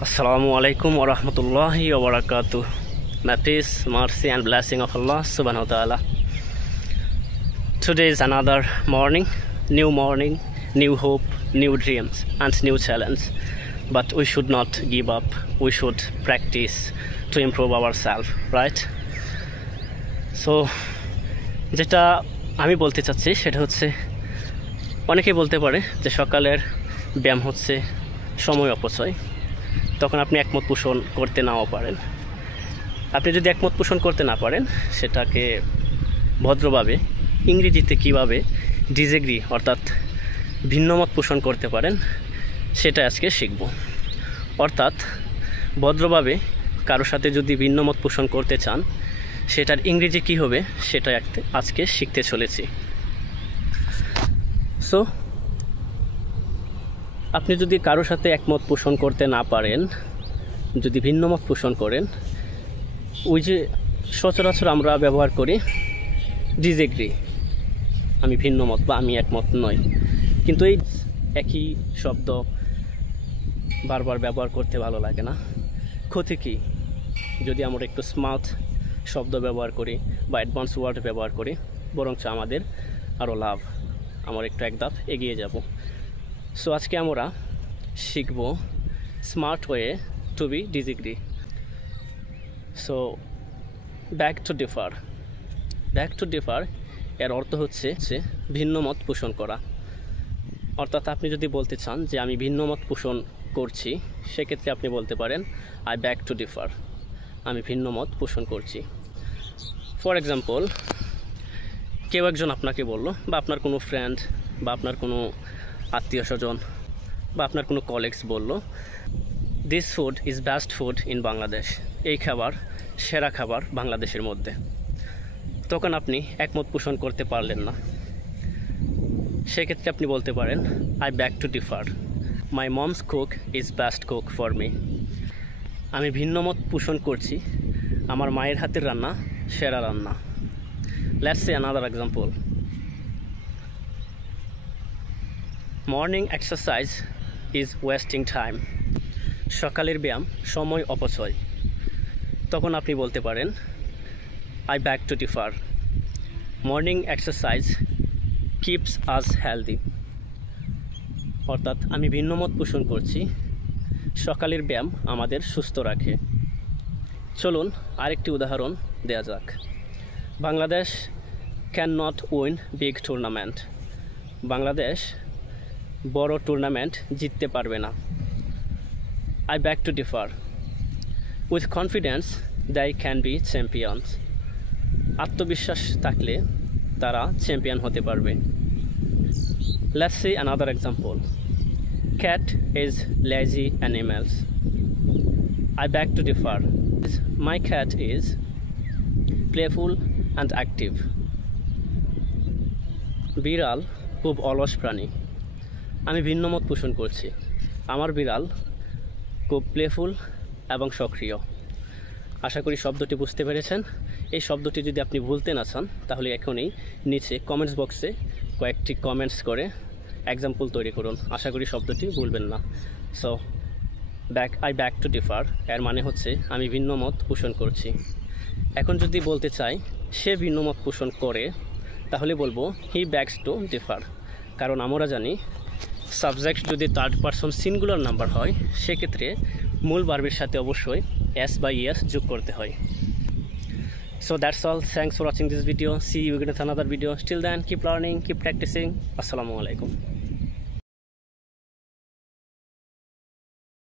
Assalamu alaikum wa rahmatullahi wa barakatuh. May peace, mercy and blessing of Allah subhanahu wa ta'ala. Today is another morning, new hope, new dreams and new challenge. But we should not give up. We should practice to improve ourselves, right? So যেটা আমি বলতে চাচ্ছি সেটা হচ্ছে অনেকেই বলতে পারে যে সকালের ব্যায়াম হচ্ছে সময় অপচয়। তখন আপনি একমত পোষণ করতে নাও পারেন। আপনি যদি একমত পোষণ করতে না পারেন সেটাকে ভদ্রভাবে ইংরেজিতে কিভাবে ডিসএগ্রি অর্থাৎ ভিন্নমত পোষণ করতে পারেন সেটা আজকে শিখব। অর্থাৎ ভদ্রভাবে কারোর সাথে যদি ভিন্নমত পোষণ করতে চান সেটার ইংরেজি কী হবে সেটা আজকে শিখতে চলেছি। সো আপনি যদি কারোর সাথে একমত পোষণ করতে না পারেন, যদি ভিন্নমত পোষণ করেন, ওই যে সচরাচর আমরা ব্যবহার করি ডিসএগ্রি, আমি ভিন্নমত বা আমি একমত নই, কিন্তু এই একই শব্দ বারবার ব্যবহার করতে ভালো লাগে না। ক্ষতি কী যদি আমরা একটু স্মার্ট শব্দ ব্যবহার করি বা অ্যাডভান্স ওয়ার্ড ব্যবহার করি, বরঞ্চ আমাদের আরও লাভ, আমরা একটু এক ধাপ এগিয়ে যাব। সো আজকে আমরা শিখব smart way to be disagree. So beg to differ এর অর্থ হচ্ছে ভিন্নমত পোষণ করা। অর্থাৎ আপনি যদি বলতে চান যে আমি ভিন্নমত পোষণ করছি, সেক্ষেত্রে আপনি বলতে পারেন আই ব্যাক টু ডিফার, আমি ভিন্নমত পোষণ করছি। ফর এক্সাম্পল, কেউ একজন আপনাকে বলল, বা আপনার কোনো ফ্রেন্ড বা আপনার কোনো আত্মীয় স্বজন বা আপনার কোনো কলিগস বলল, this food is best food in Bangladesh, এই খাবার সেরা খাবার বাংলাদেশের মধ্যে। তখন আপনি একমত পোষণ করতে পারলেন না, সেক্ষেত্রে আপনি বলতে পারেন I back to differ, my moms cook is best cook for me, আমি ভিন্নমত পোষণ করছি, আমার মায়ের হাতের রান্না সেরা রান্না। Let's say another example, morning exercise is wasting time, সকালের ব্যায়াম সময় অপচয়। তখন আপনি বলতে পারেন I back to differ, morning exercise keeps us healthy, অর্থাৎ আমি ভিন্নমত পোষণ করছি, সকালের ব্যায়াম আমাদের সুস্থ রাখে। চলুন আরেকটি উদাহরণ দেয়া যাক। Bangladesh can not win big tournament, Bangladesh বড় টুর্নামেন্ট জিততে পারবে না। I back to differ, with confidence they can be champions, আত্মবিশ্বাস থাকলে তারা চ্যাম্পিয়ন হতে পারবে। Let's see another example, cat is lazy animals, I back to differ, my cat is playful and active, বিড়াল খুব অলস প্রাণী, আমি ভিন্নমত পোষণ করছি, আমার বিড়াল খুব প্লেফুল এবং সক্রিয়। আশা করি শব্দটি বুঝতে পেরেছেন। এই শব্দটি যদি আপনি ভুলতে না চান তাহলে এখনই নিচে কমেন্টস বক্সে কয়েকটি কমেন্টস করে এক্সাম্পল তৈরি করুন, আশা করি শব্দটি ভুলবেন না। So I back to differ এর মানে হচ্ছে আমি ভিন্নমত পোষণ করছি। এখন যদি বলতে চাই সে ভিন্নমত পোষণ করে, তাহলে বলবো হি ব্যাকস টু ডিফার, কারণ আমরা জানি সাবজেক্ট যদি থার্ড পারসন সিঙ্গুলার নাম্বার হয় সেক্ষেত্রে মূল ভার্বের সাথে অবশ্যই এস বা ইএস যোগ করতে হয়। So that's all, thanks for watching this video, see you in another video, till then keep learning, keep practicing, আসসালামু আলাইকুম।